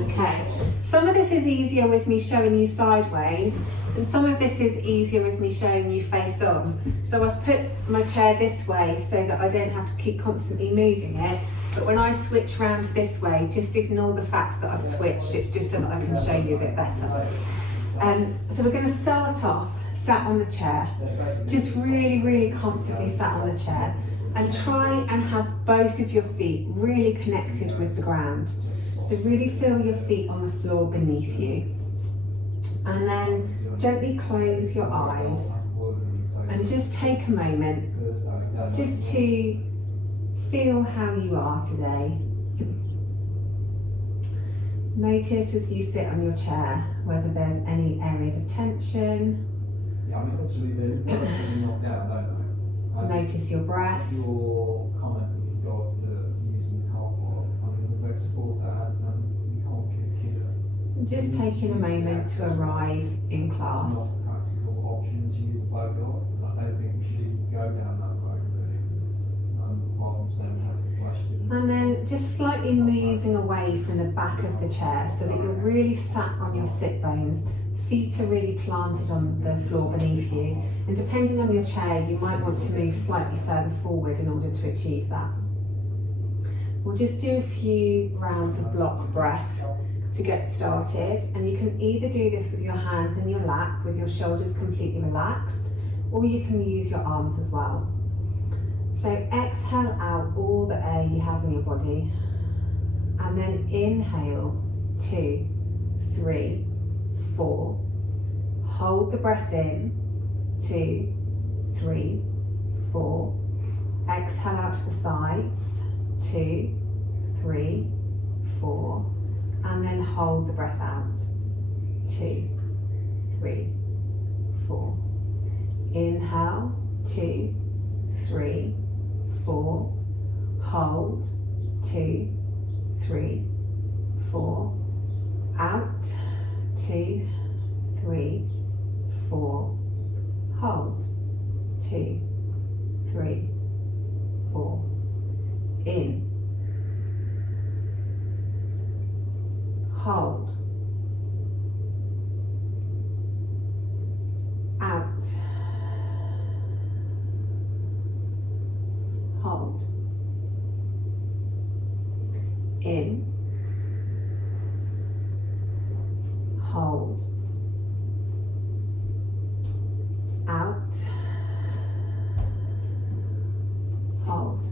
Okay, some of this is easier with me showing you sideways, and some of this is easier with me showing you face on. So I've put my chair this way so that I don't have to keep constantly moving it, but when I switch round this way, just ignore the fact that I've switched, it's just so that I can show you a bit better. So we're going to start off sat on the chair, just really comfortably sat on the chair, and try and have both of your feet really connected with the ground. So really feel your feet on the floor beneath you. And then gently close your eyes and just take a moment just to feel how you are today. Notice as you sit on your chair whether there's any areas of tension. Notice your breath. Your comment with regards to using the car park, I'm very support that, and you can't keep it. Just taking a moment to arrive in class. It's not a practical option to use the boat yard. I don't think we should even go down that road really. Apart from saying that's a question. And then just slightly moving away from the back of the chair so that you're really sat on your sit bones. Feet are really planted on the floor beneath you, and depending on your chair you might want to move slightly further forward in order to achieve that. We'll just do a few rounds of block breath to get started, and you can either do this with your hands in your lap with your shoulders completely relaxed, or you can use your arms as well. So exhale out all the air you have in your body, and then inhale 2, 3, 4. Hold the breath in, 2, 3, 4. Exhale out to the sides, 2, 3, 4. And then hold the breath out, 2, 3, 4. Inhale, 2, 3, 4. Hold, 2, 3, 4. Out, 2, 3, 4. Hold, 2, 3, 4. In. Hold. Out. Hold. In. Hold. Out. Hold.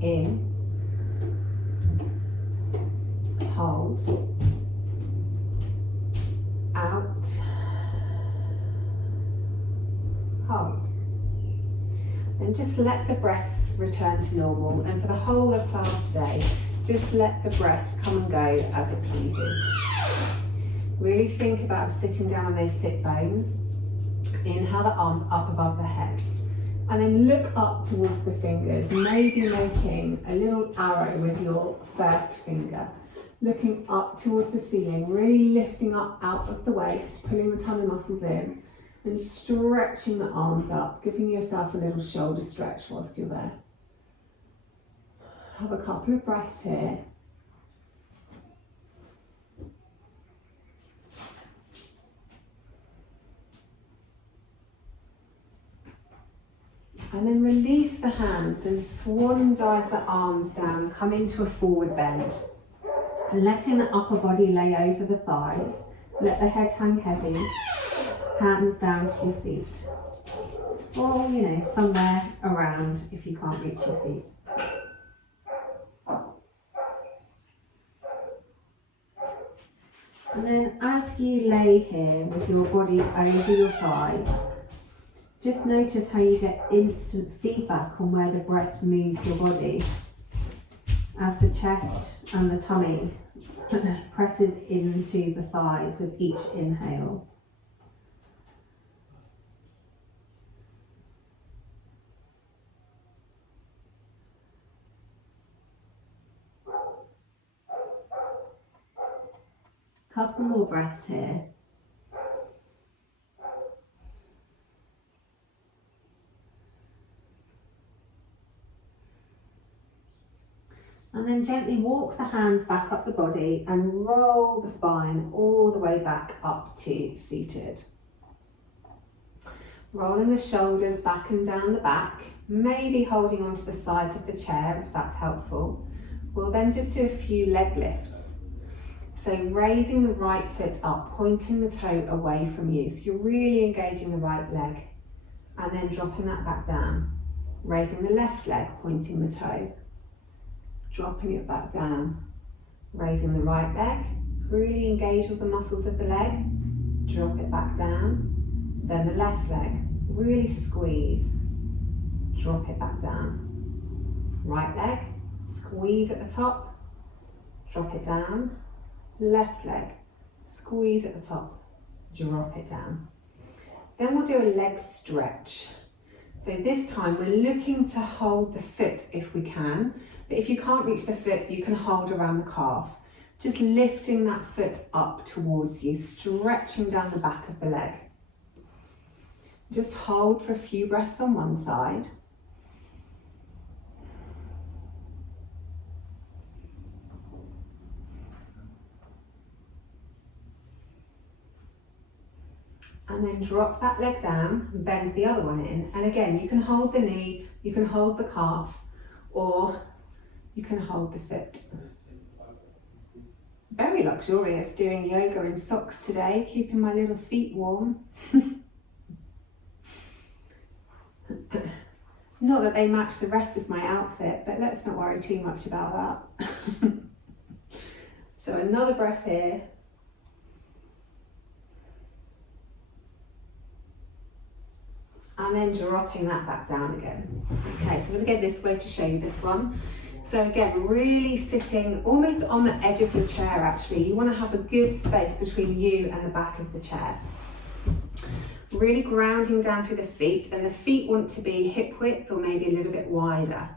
In. Hold. Out. Hold. And just let the breath return to normal, and for the whole of class today, just let the breath come and go as it pleases. Really think about sitting down on those sit bones. Inhale the arms up above the head, and then look up towards the fingers, maybe making a little arrow with your first finger, looking up towards the ceiling, really lifting up out of the waist, pulling the tummy muscles in, and stretching the arms up, giving yourself a little shoulder stretch whilst you're there. Have a couple of breaths here. And then release the hands and swan dive the arms down, come into a forward bend. And letting the upper body lay over the thighs, let the head hang heavy, hands down to your feet. Or, somewhere around if you can't reach your feet. And then as you lay here with your body over your thighs, just notice how you get instant feedback on where the breath moves your body as the chest and the tummy presses into the thighs with each inhale. Couple more breaths here. And then then gently walk the hands back up the body and roll the spine all the way back up to seated. Rolling the shoulders back and down the back, maybe holding onto the sides of the chair if that's helpful. We'll then just do a few leg lifts. So raising the right foot up, pointing the toe away from you. So you're really engaging the right leg, and then dropping that back down. Raising the left leg, pointing the toe, dropping it back down. Raising the right leg, really engage with the muscles of the leg, drop it back down. Then the left leg, really squeeze, drop it back down. Right leg, squeeze at the top, drop it down. Left leg, squeeze at the top, drop it down. Then we'll do a leg stretch. So this time we're looking to hold the foot if we can, but if you can't reach the foot, you can hold around the calf. Just lifting that foot up towards you, stretching down the back of the leg. Just hold for a few breaths on one side. And then drop that leg down and bend the other one in. And again, you can hold the knee, you can hold the calf, or you can hold the foot. Very luxurious doing yoga in socks today, keeping my little feet warm. Not that they match the rest of my outfit, but let's not worry too much about that. So another breath here. And then dropping that back down again. Okay, so I'm going to go this way to show you this one. So again, really sitting almost on the edge of your chair actually. You want to have a good space between you and the back of the chair. Really grounding down through the feet, and the feet want to be hip width or maybe a little bit wider.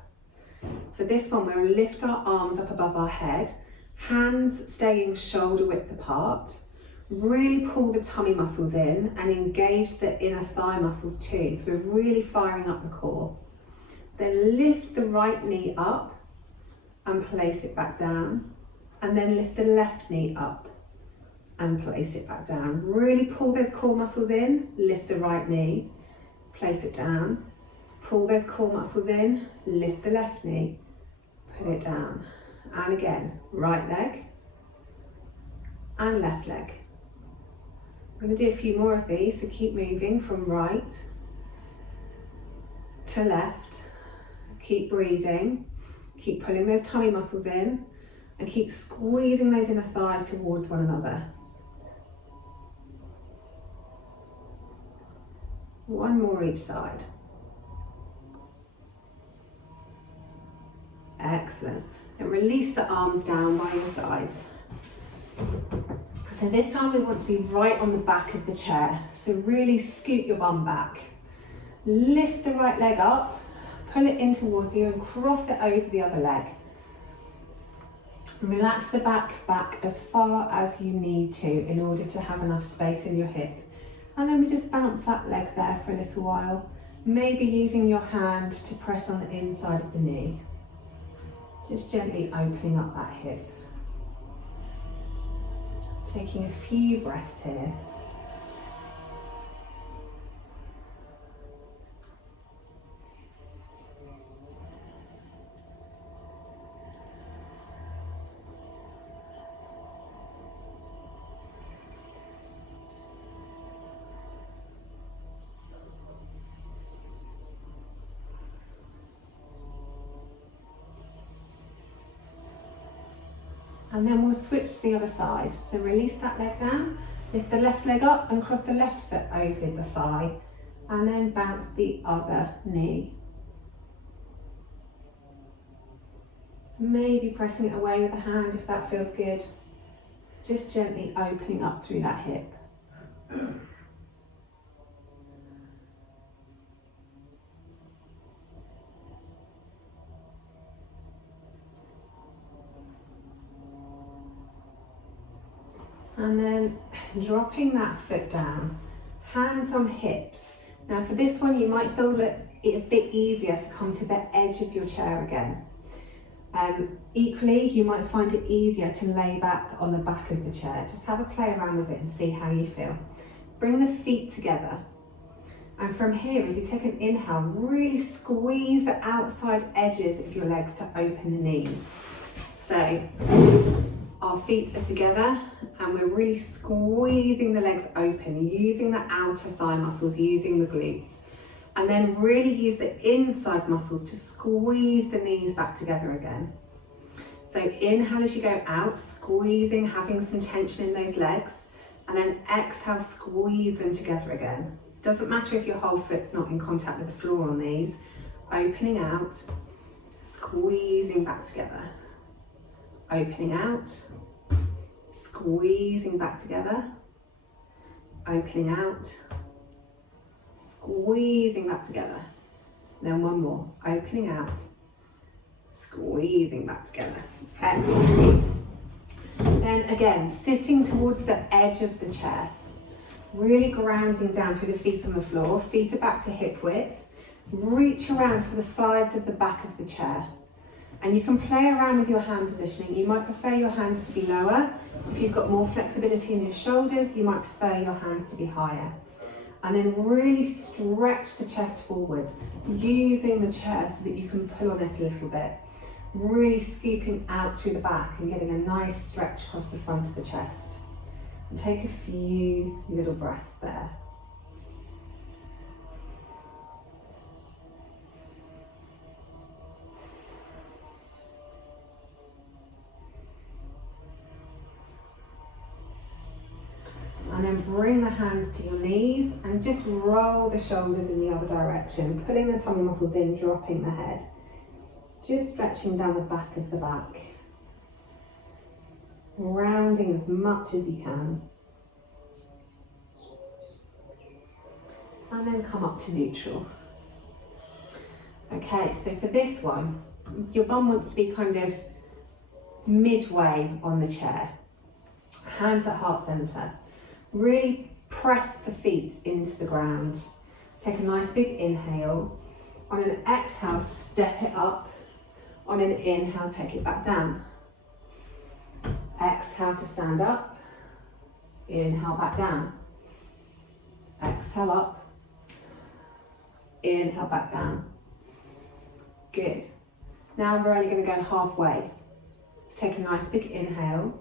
For this one, we'll lift our arms up above our head, hands staying shoulder width apart. Really pull the tummy muscles in and engage the inner thigh muscles too. So we're really firing up the core. Then lift the right knee up and place it back down. And then lift the left knee up and place it back down. Really pull those core muscles in, lift the right knee, place it down. Pull those core muscles in, lift the left knee, put it down. And again, right leg and left leg. I'm going to do a few more of these, so keep moving from right to left. Keep breathing, keep pulling those tummy muscles in, and keep squeezing those inner thighs towards one another. One more each side. Excellent. And release the arms down by your sides. So this time we want to be right on the back of the chair. So really scoot your bum back. Lift the right leg up, pull it in towards you and cross it over the other leg. Relax the back as far as you need to in order to have enough space in your hip. And then we just bounce that leg there for a little while, maybe using your hand to press on the inside of the knee. Just gently opening up that hip. Taking a few breaths here. And then we'll switch to the other side. So release that leg down, lift the left leg up and cross the left foot over the thigh, and then bounce the other knee. Maybe pressing it away with a hand if that feels good. Just gently opening up through that hip. And then dropping that foot down, hands on hips. Now for this one, you might feel that it's a bit easier to come to the edge of your chair again. Equally, you might find it easier to lay back on the back of the chair. Just have a play around with it and see how you feel. Bring the feet together. And from here, as you take an inhale, really squeeze the outside edges of your legs to open the knees. So our feet are together and we're really squeezing the legs open, using the outer thigh muscles, using the glutes. And then really use the inside muscles to squeeze the knees back together again. So inhale as you go out, squeezing, having some tension in those legs. And then exhale, squeeze them together again. Doesn't matter if your whole foot's not in contact with the floor on these. Opening out, squeezing back together. Opening out, squeezing back together. Opening out, squeezing back together. Then one more, opening out, squeezing back together. Excellent. Then again, sitting towards the edge of the chair. Really grounding down through the feet on the floor, feet are back to hip width. Reach around for the sides of the back of the chair. And you can play around with your hand positioning. You might prefer your hands to be lower. If you've got more flexibility in your shoulders, you might prefer your hands to be higher. And then really stretch the chest forwards, using the chair so that you can pull on it a little bit. Really scooping out through the back and getting a nice stretch across the front of the chest. And take a few little breaths there. And then bring the hands to your knees and just roll the shoulders in the other direction, pulling the tummy muscles in, dropping the head. Just stretching down the back of the back. Rounding as much as you can. And then come up to neutral. Okay, so for this one, your bum wants to be kind of midway on the chair. Hands at heart center. Really press the feet into the ground. Take a nice big inhale. On an exhale, step it up. On an inhale, take it back down. Exhale to stand up. Inhale back down. Exhale up. Inhale back down. Good. Now we're only going to go halfway. Let's take a nice big inhale.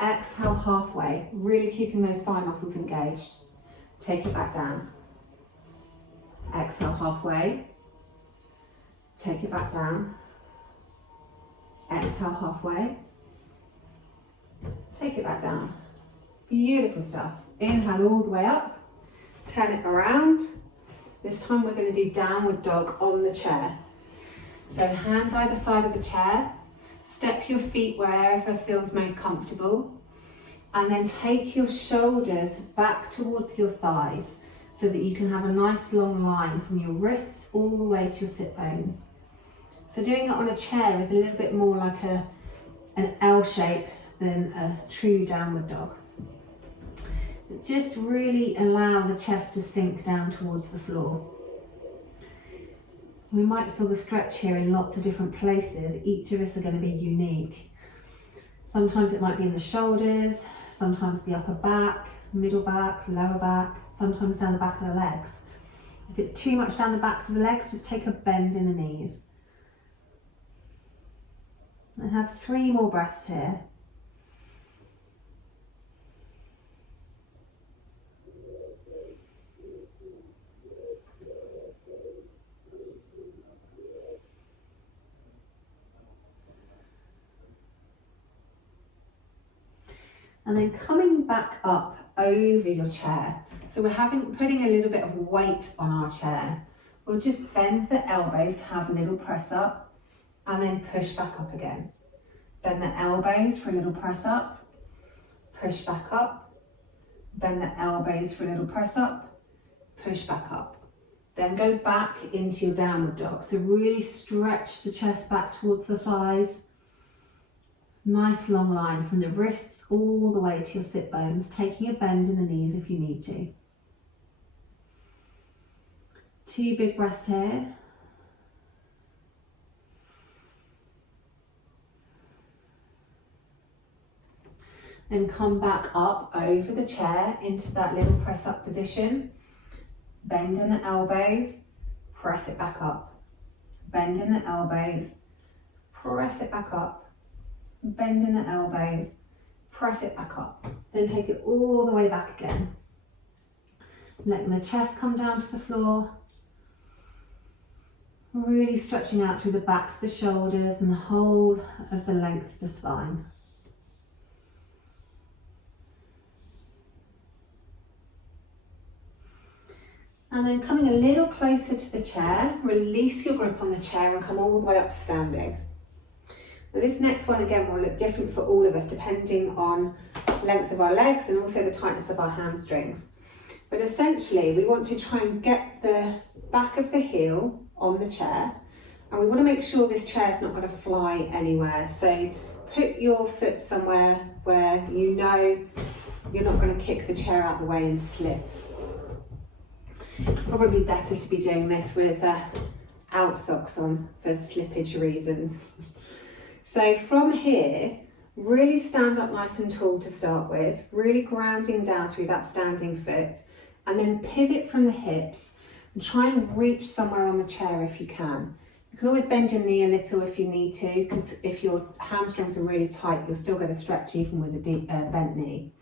Exhale halfway, really keeping those thigh muscles engaged. Take it back down. Exhale halfway. Take it back down. Exhale halfway. Take it back down. Beautiful stuff. Inhale all the way up. Turn it around. This time we're going to do downward dog on the chair. So hands either side of the chair. Step your feet wherever feels most comfortable. And then take your shoulders back towards your thighs so that you can have a nice long line from your wrists all the way to your sit bones. So doing it on a chair is a little bit more like an L shape than a true downward dog. Just really allow the chest to sink down towards the floor. We might feel the stretch here in lots of different places. Each of us are going to be unique. Sometimes it might be in the shoulders, sometimes the upper back, middle back, lower back, sometimes down the back of the legs. If it's too much down the backs of the legs, just take a bend in the knees. And have 3 more breaths here. And then coming back up over your chair. So we're putting a little bit of weight on our chair. We'll just bend the elbows to have a little press up and then push back up again. Bend the elbows for a little press up, push back up, bend the elbows for a little press up, push back up. Then go back into your downward dog. So really stretch the chest back towards the thighs. Nice long line from the wrists all the way to your sit bones, taking a bend in the knees if you need to. 2 big breaths here. Then come back up over the chair into that little press up position. Bend in the elbows, press it back up. Bend in the elbows, press it back up. Bend in the elbows, press it back up. Then take it all the way back again. Letting the chest come down to the floor. Really stretching out through the backs of the shoulders and the whole of the length of the spine. And then coming a little closer to the chair, release your grip on the chair and come all the way up to standing. Now this next one again will look different for all of us depending on length of our legs and also the tightness of our hamstrings. But essentially we want to try and get the back of the heel on the chair, and we want to make sure this chair is not going to fly anywhere. So put your foot somewhere where you know you're not going to kick the chair out the way and slip. Probably better to be doing this with out socks on for slippage reasons. So from here, really stand up nice and tall to start with, really grounding down through that standing foot, and then pivot from the hips and try and reach somewhere on the chair if you can. You can always bend your knee a little if you need to, because if your hamstrings are really tight, you'll still get a stretch even with a deep bent knee.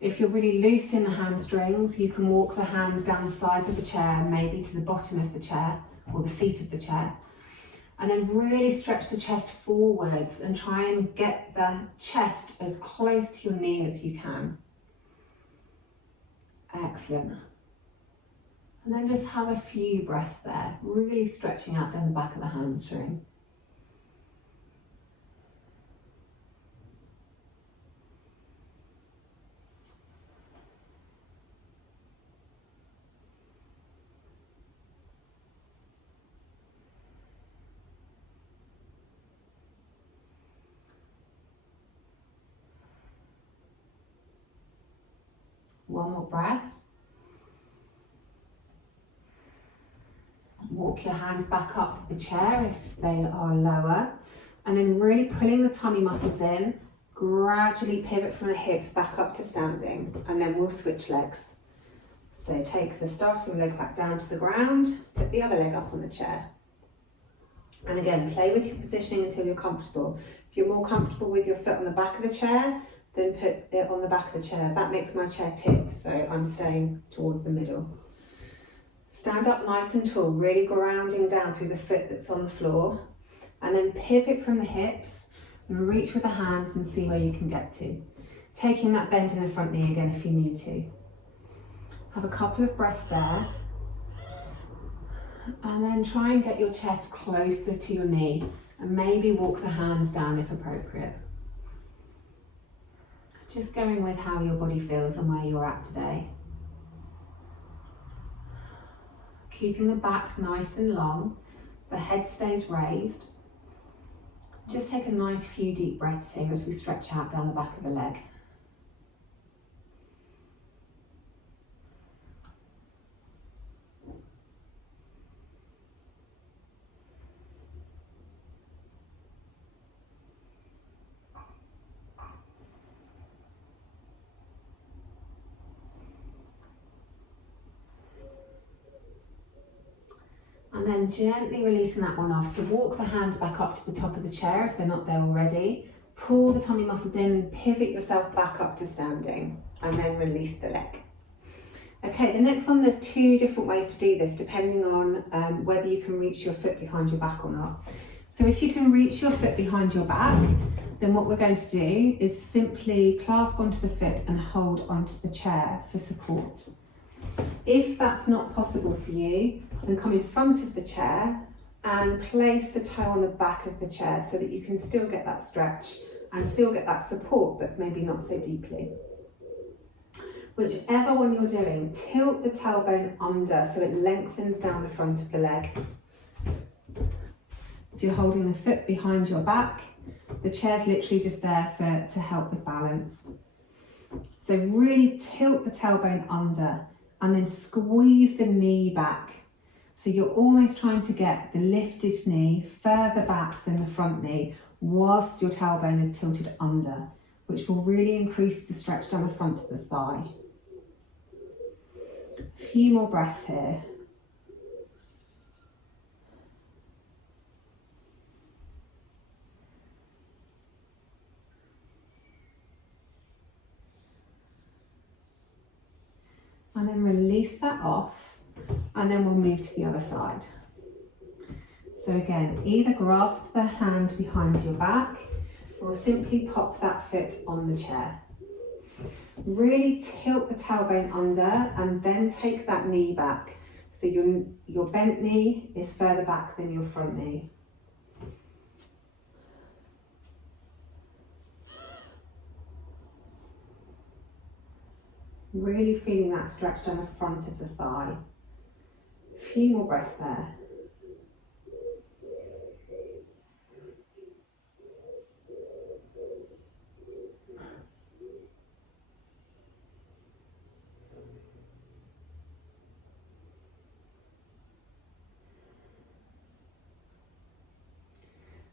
If you're really loose in the hamstrings, you can walk the hands down the sides of the chair, maybe to the bottom of the chair or the seat of the chair. And then really stretch the chest forwards and try and get the chest as close to your knee as you can. Excellent. And then just have a few breaths there, really stretching out down the back of the hamstring. One more breath. Walk your hands back up to the chair if they are lower, and then really pulling the tummy muscles in, gradually pivot from the hips back up to standing, and then we'll switch legs. So take the starting leg back down to the ground, put the other leg up on the chair. And again, play with your positioning until you're comfortable. If you're more comfortable with your foot on the back of the chair, then put it on the back of the chair. That makes my chair tip, so I'm staying towards the middle. Stand up nice and tall, really grounding down through the foot that's on the floor, and then pivot from the hips and reach with the hands and see where you can get to. Taking that bend in the front knee again if you need to. Have a couple of breaths there, and then try and get your chest closer to your knee and maybe walk the hands down if appropriate. Just going with how your body feels and where you're at today. Keeping the back nice and long, the head stays raised. Just take a nice few deep breaths here as we stretch out down the back of the leg. And then gently releasing that one off. So walk the hands back up to the top of the chair if they're not there already. Pull the tummy muscles in and pivot yourself back up to standing, and then release the leg. Okay, the next one, there's two different ways to do this depending on whether you can reach your foot behind your back or not. So if you can reach your foot behind your back, then what we're going to do is simply clasp onto the foot and hold onto the chair for support. If that's not possible for you, then come in front of the chair and place the toe on the back of the chair so that you can still get that stretch and still get that support, but maybe not so deeply. Whichever one you're doing, tilt the tailbone under so it lengthens down the front of the leg. If you're holding the foot behind your back, the chair's literally just there to help with balance. So really tilt the tailbone under and then squeeze the knee back. So you're almost trying to get the lifted knee further back than the front knee whilst your tailbone is tilted under. which will really increase the stretch down the front of the thigh. A few more breaths here. And then release that off, and then we'll move to the other side. So again, either grasp the hand behind your back or simply pop that foot on the chair. Really tilt the tailbone under and then take that knee back. So your bent knee is further back than your front knee. Really feeling that stretch down the front of the thigh. A few more breaths there.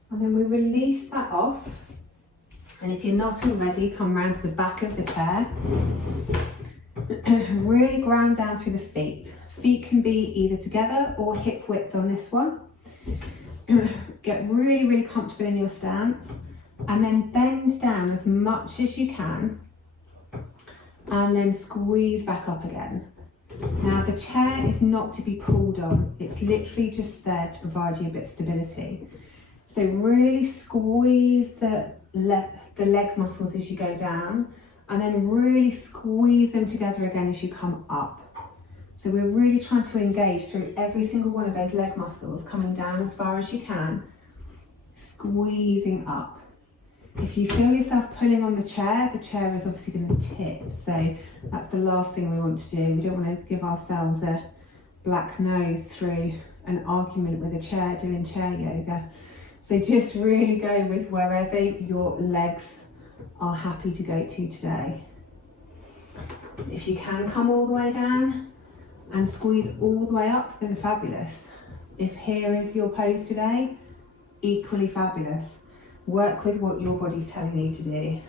And then we release that off. And if you're not already, come round to the back of the chair. Really ground down through the feet. Feet can be either together or hip width on this one. Get really, really comfortable in your stance. And then bend down as much as you can. And then squeeze back up again. Now the chair is not to be pulled on. It's literally just there to provide you a bit of stability. So really squeeze the leg muscles as you go down, and then really squeeze them together again as you come up. So we're really trying to engage through every single one of those leg muscles, coming down as far as you can, squeezing up. If you feel yourself pulling on the chair is obviously going to tip. So that's the last thing we want to do. We don't want to give ourselves a black nose through an argument with a chair doing chair yoga. So just really go with wherever your legs are happy to go to today. If you can come all the way down and squeeze all the way up, then fabulous. If here is your pose today, equally fabulous. Work with what your body's telling you to do.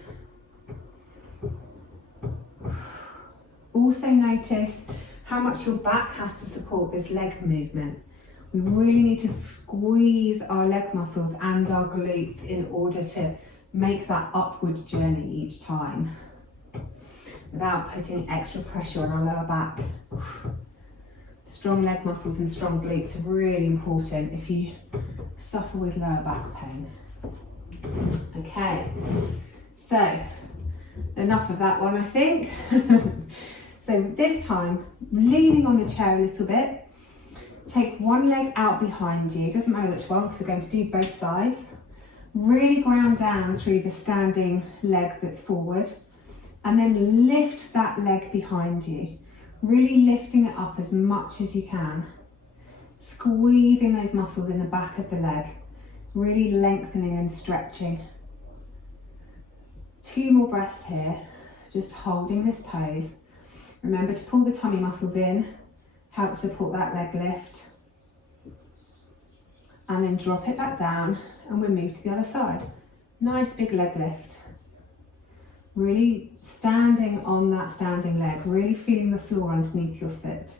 Also notice how much your back has to support this leg movement. We really need to squeeze our leg muscles and our glutes in order to make that upward journey each time without putting extra pressure on our lower back. Strong leg muscles and strong glutes are really important if you suffer with lower back pain. Okay, so enough of that one, I think. So this time, leaning on the chair a little bit. Take one leg out behind you, doesn't matter which one because we're going to do both sides. Really ground down through the standing leg that's forward, and then lift that leg behind you. Really lifting it up as much as you can. Squeezing those muscles in the back of the leg. Really lengthening and stretching. 2 more breaths here, just holding this pose. Remember to pull the tummy muscles in. Help support that leg lift, and then drop it back down, and we'll move to the other side. Nice big leg lift. Really standing on that standing leg, really feeling the floor underneath your foot.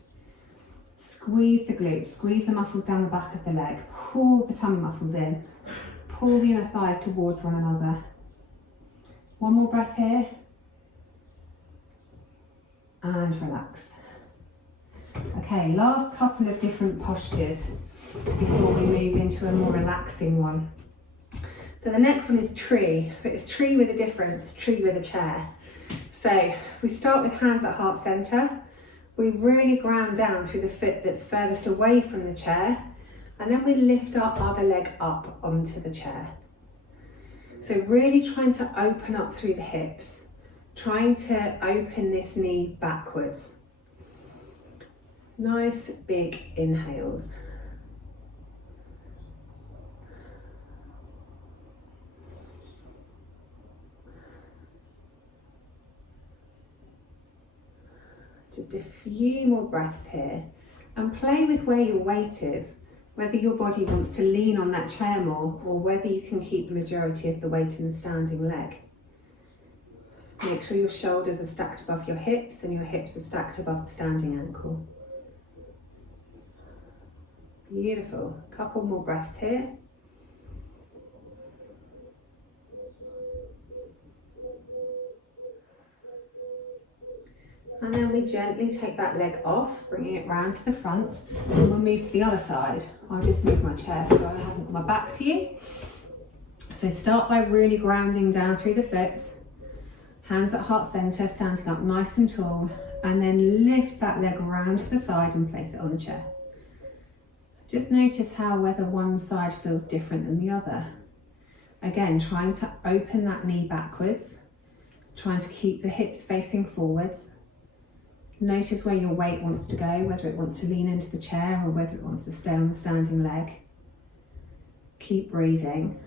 Squeeze the glutes, squeeze the muscles down the back of the leg, pull the tummy muscles in, pull the inner thighs towards one another. 1 more breath here, and relax. Okay, last couple of different postures before we move into a more relaxing one. So the next one is tree, but it's tree with a difference, tree with a chair. So we start with hands at heart center. We really ground down through the foot that's furthest away from the chair, and then we lift our other leg up onto the chair. So really trying to open up through the hips, trying to open this knee backwards. Nice big inhales. Just a few more breaths here, and play with where your weight is, whether your body wants to lean on that chair more or whether you can keep the majority of the weight in the standing leg. Make sure your shoulders are stacked above your hips and your hips are stacked above the standing ankle. Beautiful. Couple more breaths here. And then we gently take that leg off, bringing it round to the front, and we'll move to the other side. I'll just move my chair so I haven't got my back to you. So start by really grounding down through the foot, hands at heart centre, standing up nice and tall, and then lift that leg around to the side and place it on the chair. Just notice how whether one side feels different than the other. Again, trying to open that knee backwards, trying to keep the hips facing forwards. Notice where your weight wants to go, whether it wants to lean into the chair or whether it wants to stay on the standing leg. Keep breathing.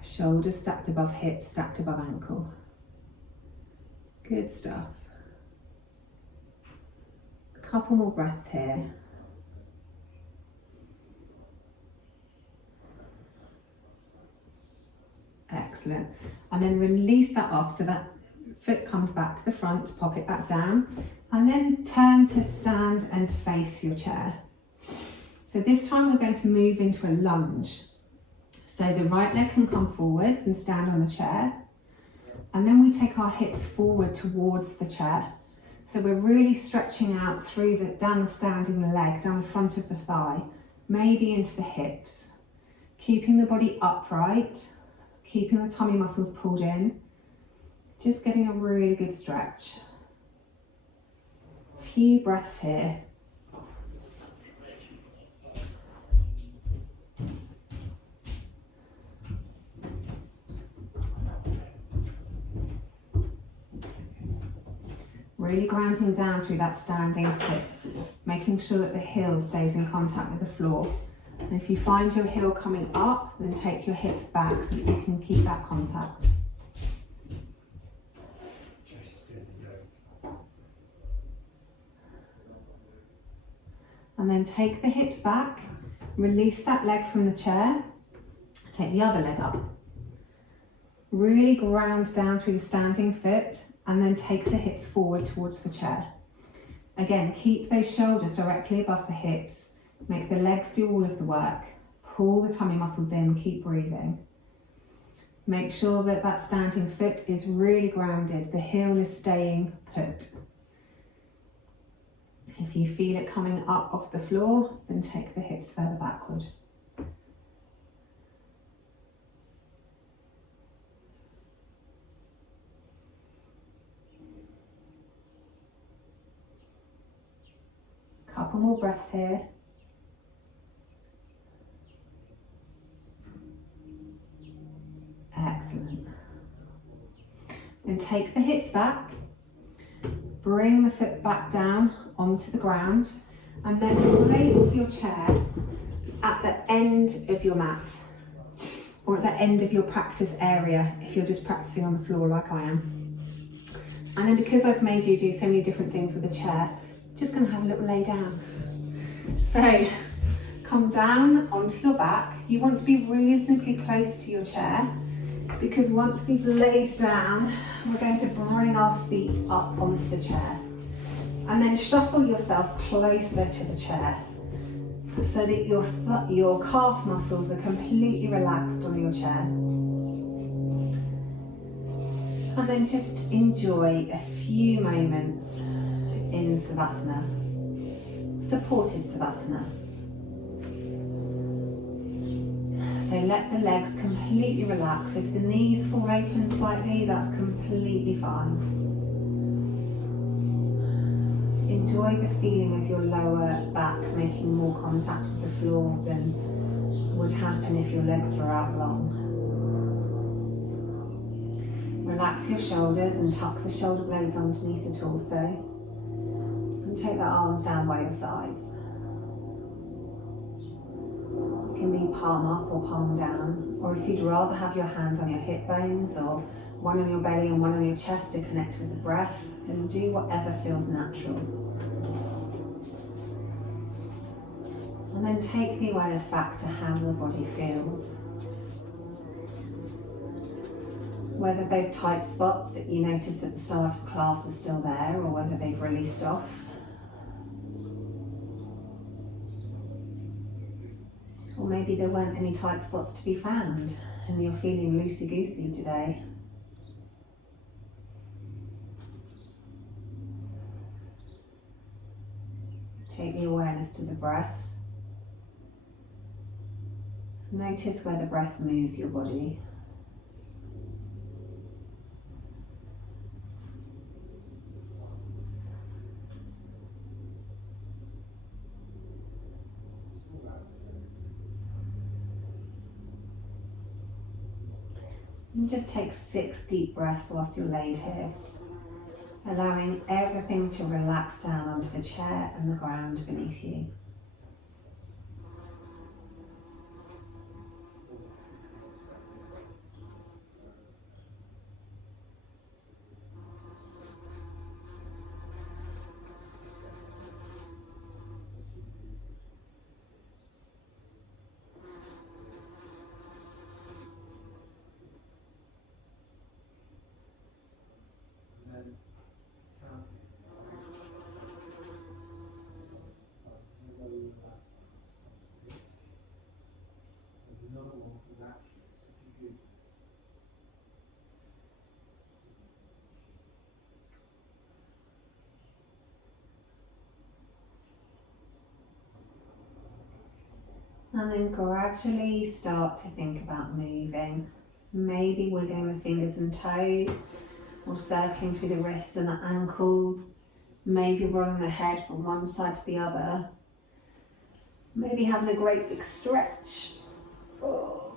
Shoulders stacked above hips, stacked above ankle. Good stuff. A couple more breaths here. Excellent. And then release that off so that foot comes back to the front, pop it back down, and then turn to stand and face your chair. So this time we're going to move into a lunge. So the right leg can come forwards and stand on the chair, and then we take our hips forward towards the chair. So we're really stretching out through down the standing leg, down the front of the thigh, maybe into the hips, keeping the body upright, keeping the tummy muscles pulled in, just getting a really good stretch. A few breaths here. Really grounding down through that standing foot, making sure that the heel stays in contact with the floor. And if you find your heel coming up, then take your hips back so that you can keep that contact. And then take the hips back, release that leg from the chair, take the other leg up. Really ground down through the standing foot and then take the hips forward towards the chair. Again, keep those shoulders directly above the hips. Make the legs do all of the work. Pull the tummy muscles in, keep breathing. Make sure that that standing foot is really grounded. The heel is staying put. If you feel it coming up off the floor, then take the hips further backward. Couple more breaths here. Excellent. Then take the hips back, bring the foot back down onto the ground, and then place your chair at the end of your mat, or at the end of your practice area if you're just practicing on the floor like I am. And then because I've made you do so many different things with the chair, I'm just going to have a little lay down. So come down onto your back. You want to be reasonably close to your chair, because once we've laid down, we're going to bring our feet up onto the chair and then shuffle yourself closer to the chair so that your calf muscles are completely relaxed on your chair. And then just enjoy a few moments in Savasana, supported Savasana. So let the legs completely relax. If the knees fall open slightly, that's completely fine. Enjoy the feeling of your lower back making more contact with the floor than would happen if your legs were out long. Relax your shoulders and tuck the shoulder blades underneath the torso. And take the arms down by your sides. It can be palm up or palm down, or if you'd rather have your hands on your hip bones or one on your belly and one on your chest to connect with the breath, then do whatever feels natural. And then take the awareness back to how the body feels. Whether those tight spots that you noticed at the start of class are still there or whether they've released off. Or maybe there weren't any tight spots to be found and you're feeling loosey-goosey today. Take the awareness to the breath. Notice where the breath moves your body. And just take 6 deep breaths whilst you're laid here, allowing everything to relax down onto the chair and the ground beneath you. And then gradually start to think about moving. Maybe wiggling the fingers and toes, or circling through the wrists and the ankles. Maybe rolling the head from one side to the other. Maybe having a great big stretch. Oh.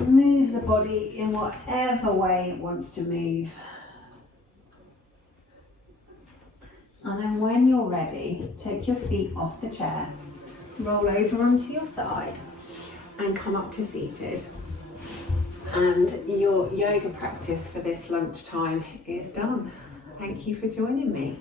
Move the body in whatever way it wants to move. And then when you're ready, take your feet off the chair, roll over onto your side and come up to seated. And your yoga practice for this lunchtime is done. Thank you for joining me.